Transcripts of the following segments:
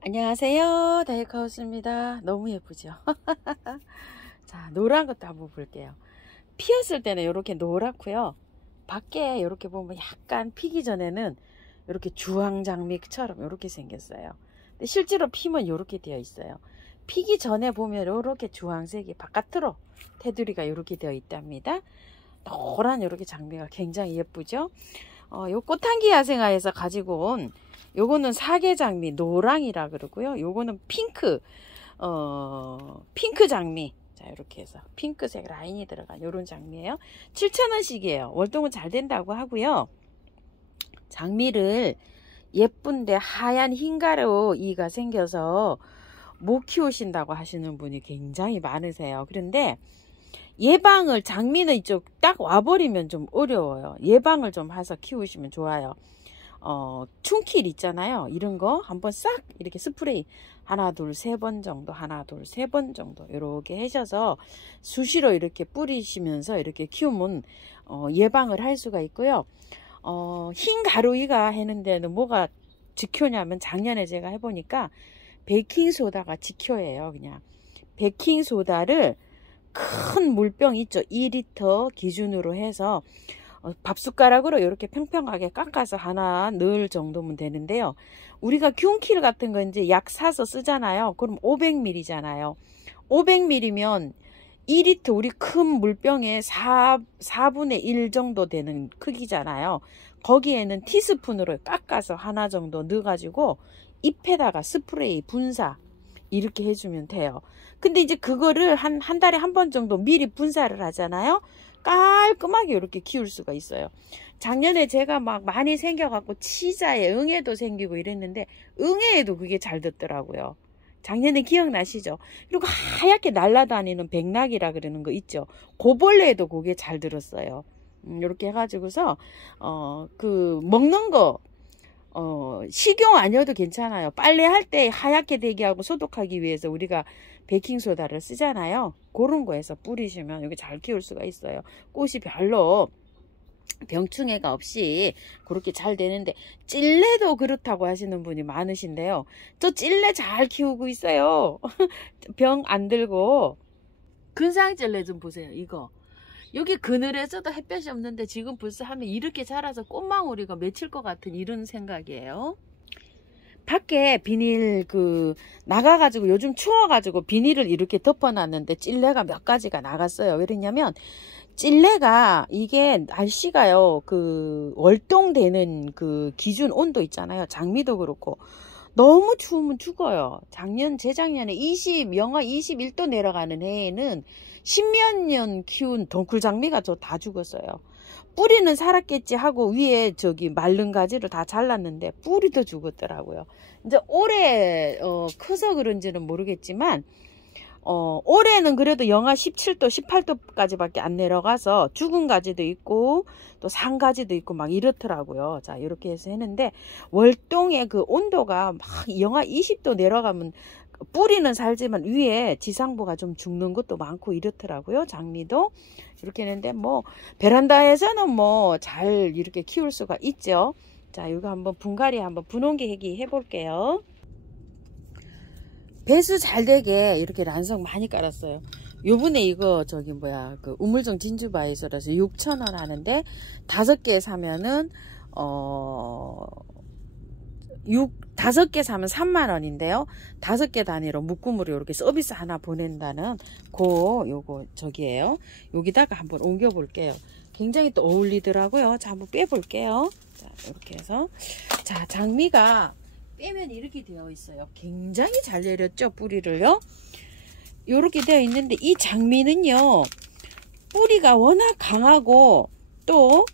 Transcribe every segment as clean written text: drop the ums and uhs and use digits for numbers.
안녕하세요, 다이카우스입니다. 너무 예쁘죠? 자, 노란 것도 한번 볼게요. 피었을 때는 이렇게 노랗고요. 밖에 이렇게 보면 약간 피기 전에는 이렇게 주황장미처럼 이렇게 생겼어요. 근데 실제로 피면 이렇게 되어 있어요. 피기 전에 보면 이렇게 주황색이 바깥으로 테두리가 이렇게 되어 있답니다. 노란 이렇게 장미가 굉장히 예쁘죠? 요 꽃향기 야생화에서 가지고 온 요거는 사계장미 노랑이라 그러고요. 요거는 핑크 핑크 장미. 자, 이렇게 해서 핑크색 라인이 들어간 요런 장미예요. 7,000원씩이에요. 월동은 잘 된다고 하고요. 장미를 예쁜데 하얀 흰가루 이가 생겨서 못 키우신다고 하시는 분이 굉장히 많으세요. 그런데 예방을, 장미는 이쪽 딱 와버리면 좀 어려워요. 예방을 좀 해서 키우시면 좋아요. 춘킬 있잖아요. 이런 거 한번 싹 이렇게 스프레이 하나 둘 세 번 정도, 하나 둘 세 번 정도 이렇게 하셔서 수시로 이렇게 뿌리시면서 이렇게 키우면 예방을 할 수가 있고요. 흰 가루이가 하는 데는 뭐가 지켜냐면, 작년에 제가 해보니까 베이킹소다가 지켜예요. 그냥 베이킹소다를 큰 물병 있죠, 2리터 기준으로 해서 밥숟가락으로 이렇게 평평하게 깎아서 하나 넣을 정도면 되는데요. 우리가 균킬 같은 거 이제 약 사서 쓰잖아요. 그럼 500ml잖아요. 500ml면 2리터 우리 큰 물병에 4분의 1 정도 되는 크기잖아요. 거기에는 티스푼으로 깎아서 하나 정도 넣어가지고 잎에다가 스프레이 분사 이렇게 해주면 돼요. 근데 이제 그거를 한 달에 한 번 정도 미리 분사를 하잖아요. 깔끔하게 이렇게 키울 수가 있어요. 작년에 제가 막 많이 생겨갖고 치자에 응애도 생기고 이랬는데 응애에도 그게 잘 됐더라고요. 작년에 기억나시죠? 그리고 하얗게 날아다니는 백낙이라 그러는 거 있죠. 고벌레에도 그게 잘 들었어요. 이렇게 해가지고서 그 먹는 거 식용 아니어도 괜찮아요. 빨래할 때 하얗게 되게 하고 소독하기 위해서 우리가 베이킹소다를 쓰잖아요. 그런 거에서 뿌리시면 여기 잘 키울 수가 있어요. 꽃이 별로 병충해가 없이 그렇게 잘 되는데, 찔레도 그렇다고 하시는 분이 많으신데요. 저 찔레 잘 키우고 있어요. 병 안 들고. 근상찔레 좀 보세요. 이거 여기 그늘에서도 햇볕이 없는데 지금 벌써 하면 이렇게 자라서 꽃망울이가 맺힐 것 같은 이런 생각이에요. 밖에 비닐 나가가지고 요즘 추워가지고 비닐을 이렇게 덮어놨는데 찔레가 몇 가지가 나갔어요. 왜냐면 찔레가 이게 날씨가요, 월동되는 기준 온도 있잖아요. 장미도 그렇고 너무 추우면 죽어요. 재작년에 영하 21도 내려가는 해에는 십몇 년 키운 덩쿨장미가 저 다 죽었어요. 뿌리는 살았겠지 하고 위에 마른 가지를 다 잘랐는데 뿌리도 죽었더라고요. 이제 올해 커서 그런지는 모르겠지만 올해는 그래도 영하 17도 18도까지밖에 안 내려가서 죽은 가지도 있고 또 산 가지도 있고 막 이렇더라고요. 자, 이렇게 해서 했는데 월동의 그 온도가 막 영하 20도 내려가면 뿌리는 살지만 위에 지상부가 좀 죽는 것도 많고 이렇더라고요. 장미도 이렇게 했는데 뭐 베란다에서는 뭐 잘 이렇게 키울 수가 있죠. 자, 이거 한번 분갈이 한번 분홍기 해기 해볼게요. 배수 잘 되게 이렇게 란석 많이 깔았어요. 요번에 이거 우물정 진주바이서라서 6,000원 하는데 5개 사면은 5개 사면 3만원인데요. 5개 단위로 묶음으로 이렇게 서비스 하나 보낸다는 요거 저기에요. 여기다가 한번 옮겨 볼게요. 굉장히 또 어울리더라고요. 자, 한번 빼 볼게요. 자, 이렇게 해서. 자, 장미가 빼면 이렇게 되어 있어요. 굉장히 잘 내렸죠, 뿌리를요. 이렇게 되어 있는데 이 장미는요, 뿌리가 워낙 강하고 또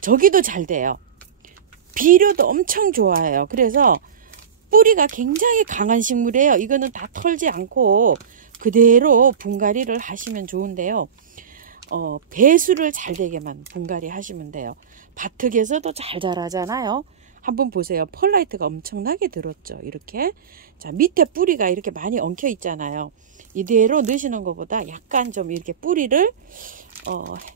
저기도 잘 돼요. 비료도 엄청 좋아해요. 그래서 뿌리가 굉장히 강한 식물이에요. 이거는 다 털지 않고 그대로 분갈이를 하시면 좋은데요. 배수를 잘 되게만 분갈이 하시면 돼요. 밭흙에서도 잘 자라잖아요. 한번 보세요. 펄라이트가 엄청나게 들었죠. 이렇게. 자, 밑에 뿌리가 이렇게 많이 엉켜 있잖아요. 이대로 넣으시는 것보다 약간 좀 이렇게 뿌리를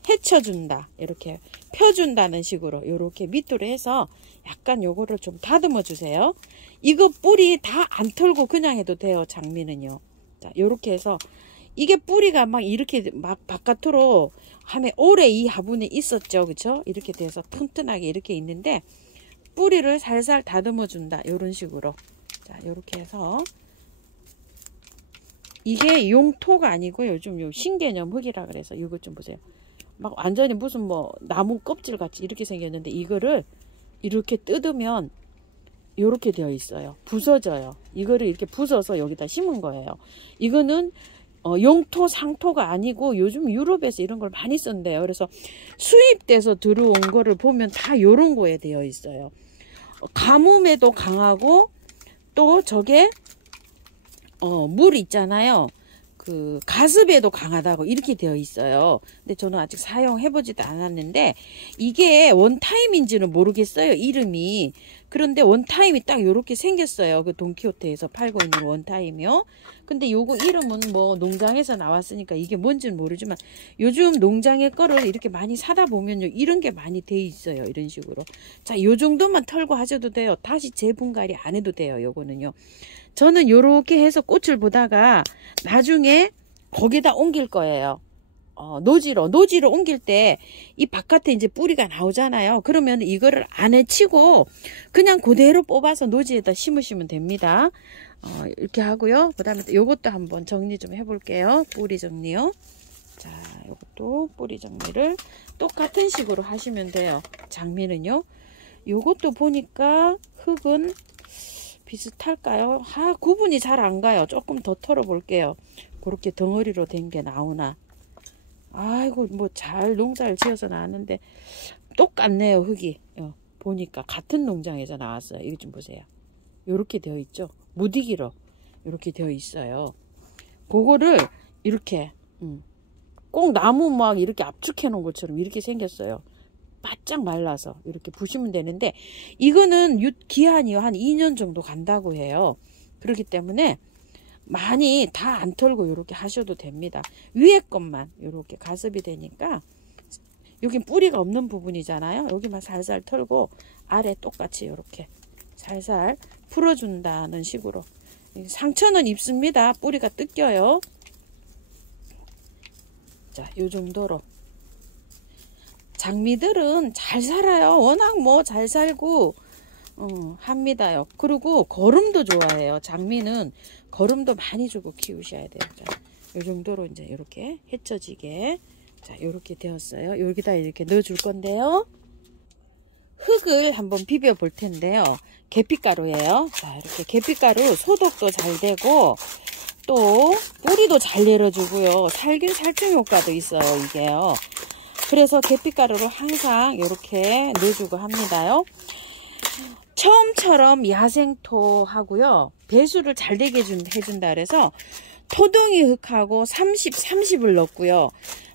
헤쳐준다, 이렇게 펴준다는 식으로 이렇게 밑으로 해서 약간 요거를 좀 다듬어 주세요. 이거 뿌리 다 안 털고 그냥 해도 돼요. 장미는요. 자, 요렇게 해서 이게 뿌리가 막 이렇게 막 바깥으로 하면 오래 이 화분에 있었죠. 그쵸? 이렇게 돼서 튼튼하게 이렇게 있는데 뿌리를 살살 다듬어 준다. 요런 식으로. 자, 요렇게 해서 이게 용토가 아니고 요즘 요 신개념 흙이라 그래서 이거 좀 보세요. 막 완전히 무슨 뭐 나무 껍질 같이 이렇게 생겼는데 이거를 이렇게 뜯으면 요렇게 되어 있어요. 부서져요. 이거를 이렇게 부숴서 여기다 심은 거예요. 이거는 용토, 상토가 아니고 요즘 유럽에서 이런 걸 많이 쓴대요. 그래서 수입돼서 들어온 거를 보면 다 요런 거에 되어 있어요. 가뭄에도 강하고 또 저게 물 있잖아요. 그 가습에도 강하다고 이렇게 되어 있어요. 근데 저는 아직 사용해보지도 않았는데 이게 원타임인지는 모르겠어요. 이름이. 그런데 원타임이 딱 요렇게 생겼어요. 그 돈키호테에서 팔고 있는 원타임이요. 근데 요거 이름은 뭐 농장에서 나왔으니까 이게 뭔지는 모르지만 요즘 농장의 거를 이렇게 많이 사다 보면요. 이런 게 많이 돼 있어요. 이런 식으로. 자, 요 정도만 털고 하셔도 돼요. 다시 재분갈이 안 해도 돼요. 요거는요. 저는 요렇게 해서 꽃을 보다가 나중에 거기다 옮길 거예요. 노지로 옮길 때 이 바깥에 이제 뿌리가 나오잖아요. 그러면 이거를 안에 치고 그냥 그대로 뽑아서 노지에다 심으시면 됩니다. 이렇게 하고요. 그 다음에 요것도 한번 정리 좀 해볼게요. 뿌리 정리요. 자, 요것도 뿌리 정리를 똑같은 식으로 하시면 돼요. 장미는요. 요것도 보니까 흙은 비슷할까요? 구분이 잘 안 가요. 조금 더 털어 볼게요. 그렇게 덩어리로 된 게 나오나. 아이고, 뭐 잘 농사를 지어서 나왔는데 똑같네요. 흙이. 보니까 같은 농장에서 나왔어요. 이거 좀 보세요. 요렇게 되어 있죠. 무디기로 이렇게 되어 있어요. 그거를 이렇게 꼭 나무 막 이렇게 압축해 놓은 것처럼 이렇게 생겼어요. 바짝 말라서 이렇게 부시면 되는데 이거는 기한이 한 2년 정도 간다고 해요. 그렇기 때문에 많이 다 안 털고 이렇게 하셔도 됩니다. 위에 것만 이렇게 가습이 되니까 여긴 뿌리가 없는 부분이잖아요. 여기만 살살 털고 아래 똑같이 이렇게 살살 풀어준다는 식으로. 상처는 입습니다. 뿌리가 뜯겨요. 자, 요 정도로. 장미들은 잘 살아요. 워낙 뭐 잘 살고 합니다요. 그리고 거름도 좋아해요. 장미는 거름도 많이 주고 키우셔야 돼요. 자, 요 정도로 이제 이렇게 헤쳐지게 자, 요렇게 되었어요. 여기다 이렇게 넣어 줄 건데요. 흙을 한번 비벼 볼 텐데요. 계피가루예요. 자, 이렇게 계피가루 소독도 잘 되고 또 뿌리도 잘 내려주고요. 살균 살충 효과도 있어요. 이게요. 그래서 계피가루를 항상 이렇게 넣어주고 합니다요. 처음처럼 야생토 하고요. 배수를 잘 되게 해준다 그래서 토동이 흙하고 30을 넣었고요.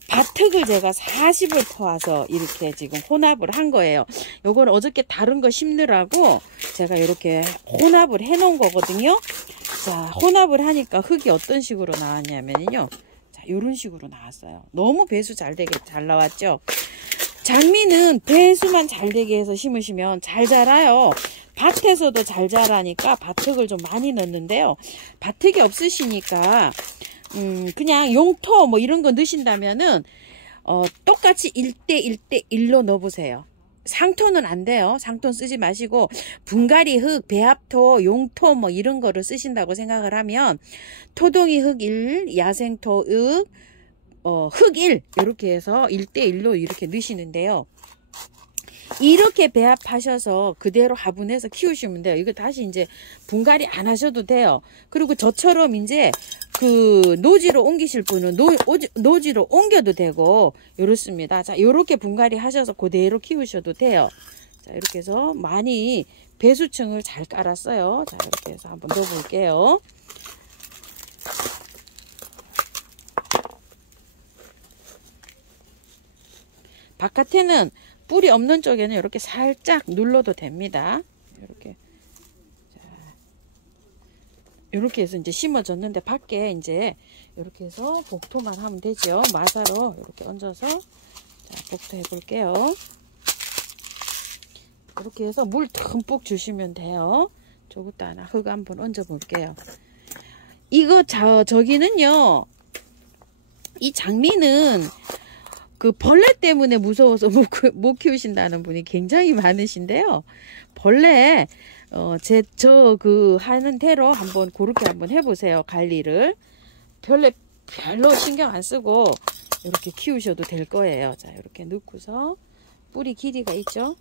밭흙을 제가 40을 퍼와서 이렇게 지금 혼합을 한 거예요. 요건 어저께 다른 거 심느라고 제가 이렇게 혼합을 해 놓은 거거든요. 자, 혼합을 하니까 흙이 어떤 식으로 나왔냐면요. 자, 요런 식으로 나왔어요. 너무 배수 잘 되게 잘 나왔죠. 장미는 배수만 잘 되게 해서 심으시면 잘 자라요. 밭에서도 잘 자라니까 밭흙을 좀 많이 넣는데요. 밭흙이 없으시니까 그냥 용토 뭐 이런 거 넣으신다면은 똑같이 1대1로 넣어보세요. 상토는 안 돼요. 상토는 쓰지 마시고 분갈이 흙, 배합토, 용토 뭐 이런 거를 쓰신다고 생각을 하면 토동이 흙 1, 야생토 흙 1 이렇게 해서 1대1로 이렇게 넣으시는데요. 이렇게 배합하셔서 그대로 화분해서 키우시면 돼요. 이거 다시 이제 분갈이 안 하셔도 돼요. 그리고 저처럼 이제 그 노지로 옮기실 분은 노지로 옮겨도 되고 이렇습니다. 자, 이렇게 분갈이 하셔서 그대로 키우셔도 돼요. 자, 이렇게 해서 많이 배수층을 잘 깔았어요. 자, 이렇게 해서 한번 넣어 볼게요. 바깥에는 뿌리 없는 쪽에는 이렇게 살짝 눌러도 됩니다. 이렇게. 자, 이렇게 해서 이제 심어졌는데 밖에 이제 이렇게 해서 복토만 하면 되죠. 마사로 이렇게 얹어서 자, 복토 해 볼게요. 이렇게 해서 물 듬뿍 주시면 돼요. 저것도 하나 흙 한번 얹어 볼게요. 이거 저기는요, 이 장미는 그 벌레 때문에 무서워서 못 키우신다는 분이 굉장히 많으신데요. 벌레 그 하는 대로 한번 그렇게 한번 해보세요. 관리를 별로 신경 안 쓰고 이렇게 키우셔도 될 거예요. 자, 이렇게 넣고서 뿌리 길이가 있죠.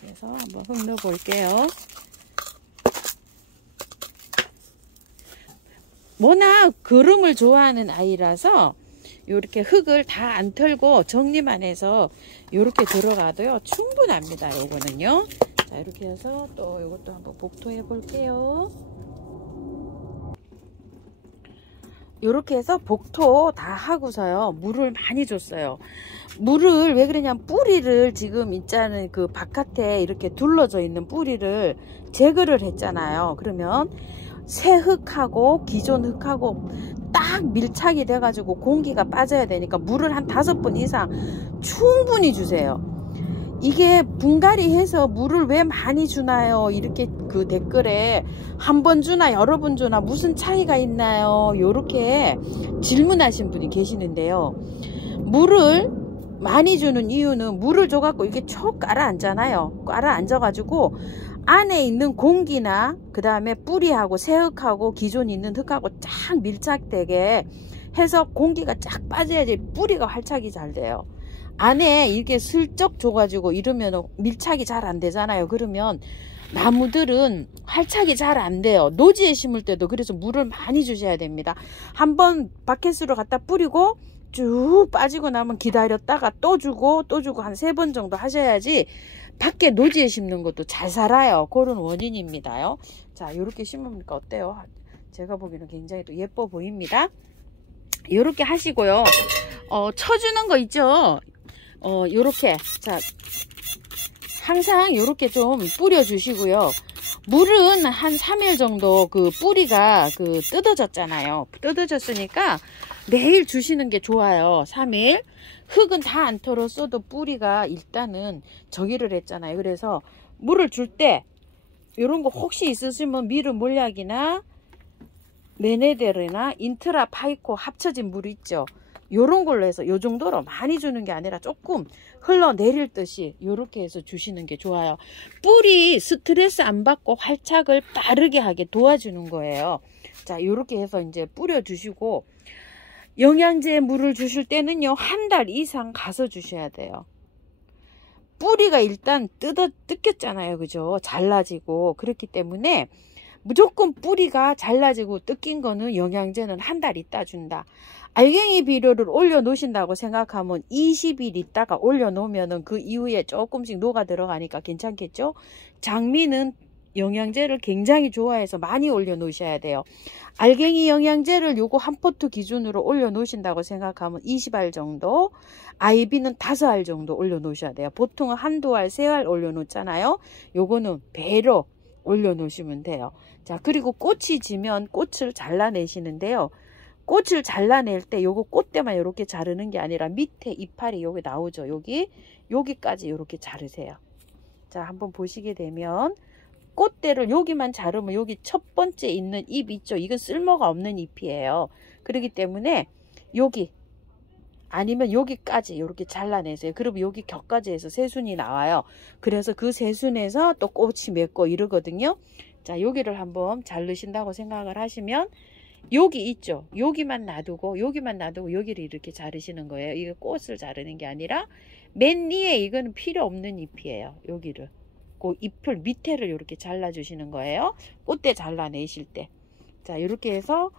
그래서 한번 흙 넣어 볼게요. 워낙 거름을 좋아하는 아이라서 이렇게 흙을 다 안 털고 정리만 해서 이렇게 들어가도요 충분합니다. 요거는요. 자, 이렇게 해서 또 이것도 한번 복토해 볼게요. 이렇게 해서 복토 다 하고서요 물을 많이 줬어요. 물을 왜 그러냐면 뿌리를 지금 있잖아요, 그 바깥에 이렇게 둘러져 있는 뿌리를 제거를 했잖아요. 그러면 새 흙하고 기존 흙하고 딱 밀착이 돼 가지고 공기가 빠져야 되니까 물을 한 5번 이상 충분히 주세요. 이게 분갈이 해서 물을 왜 많이 주나요? 이렇게 그 댓글에 한 번 주나 여러 번 주나 무슨 차이가 있나요? 요렇게 질문하신 분이 계시는데요. 물을 많이 주는 이유는 물을 줘갖고 이게 쭉 깔아앉잖아요. 깔아앉아가지고 안에 있는 공기나 그 다음에 뿌리하고 새흙하고 기존 있는 흙하고 쫙 밀착되게 해서 공기가 쫙 빠져야지 뿌리가 활착이 잘 돼요. 안에 이렇게 슬쩍 줘가지고 이러면 밀착이 잘 안 되잖아요. 그러면 나무들은 활착이 잘 안 돼요. 노지에 심을 때도 그래서 물을 많이 주셔야 됩니다. 한번 바켓으로 갖다 뿌리고 쭉 빠지고 나면 기다렸다가 또 주고 한 3번 정도 하셔야지 밖에 노지에 심는 것도 잘 살아요. 그런 원인입니다요. 자, 이렇게 심으니까 어때요? 제가 보기에는 굉장히 또 예뻐 보입니다. 이렇게 하시고요. 쳐주는 거 있죠? 요렇게. 자, 항상 요렇게 좀 뿌려주시고요. 물은 한 3일 정도 그 뿌리가 뜯어졌잖아요. 뜯어졌으니까 매일 주시는 게 좋아요. 3일. 흙은 다 안 털었어도 뿌리가 일단은 저기를 했잖아요. 그래서 물을 줄 때 요런 거 혹시 있으시면 미르 몰약이나 메네델이나 인트라 파이코 합쳐진 물 있죠. 요런 걸로 해서 요 정도로 많이 주는 게 아니라 조금 흘러내릴 듯이 요렇게 해서 주시는 게 좋아요. 뿌리 스트레스 안 받고 활착을 빠르게 하게 도와주는 거예요. 자, 요렇게 해서 이제 뿌려 주시고 영양제 물을 주실 때는요 1달 이상 가서 주셔야 돼요. 뿌리가 일단 뜯겼잖아요. 그죠? 잘라지고. 그렇기 때문에 무조건 뿌리가 잘라지고 뜯긴 거는 영양제는 1달 있다 준다. 알갱이 비료를 올려 놓으신다고 생각하면 20일 있다가 올려 놓으면은 그 이후에 조금씩 녹아 들어가니까 괜찮겠죠? 장미는 영양제를 굉장히 좋아해서 많이 올려 놓으셔야 돼요. 알갱이 영양제를 요거 한 포트 기준으로 올려 놓으신다고 생각하면 20알 정도, 아이비는 5알 정도 올려 놓으셔야 돼요. 보통은 1~2알, 3알 올려 놓잖아요. 요거는 배로 올려 놓으시면 돼요. 자, 그리고 꽃이 지면 꽃을 잘라내시는데요. 꽃을 잘라낼 때 요거 꽃대만 이렇게 자르는 게 아니라 밑에 이파리 여기 나오죠. 여기까지 이렇게 자르세요. 자, 한번 보시게 되면 꽃대를 여기만 자르면 여기 첫 번째 있는 잎 있죠. 이건 쓸모가 없는 잎이에요. 그렇기 때문에 여기 아니면 여기까지 이렇게 잘라내세요. 그러면 여기 격까지 해서 새순이 나와요. 그래서 그 새순에서 또 꽃이 맺고 이러거든요. 자, 여기를 한번 자르신다고 생각을 하시면 여기 있죠. 여기만 놔두고 여기를 이렇게 자르시는 거예요. 이게 꽃을 자르는 게 아니라 맨 위에 이거는 필요 없는 잎이에요. 여기를. 그 잎을 밑에를 이렇게 잘라주시는 거예요. 꽃대 잘라내실 때. 자, 이렇게 해서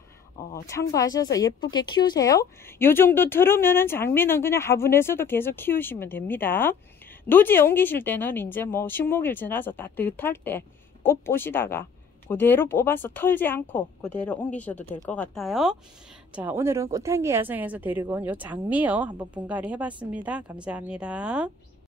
참고하셔서 예쁘게 키우세요. 요 정도 들으면은 장미는 그냥 화분에서도 계속 키우시면 됩니다. 노지에 옮기실 때는 이제 뭐 식목일 지나서 따뜻할 때 꽃 보시다가 그대로 뽑아서 털지 않고 그대로 옮기셔도 될 것 같아요. 자, 오늘은 꽃향기 야생에서 데리고 온 요 장미요 한번 분갈이 해봤습니다. 감사합니다.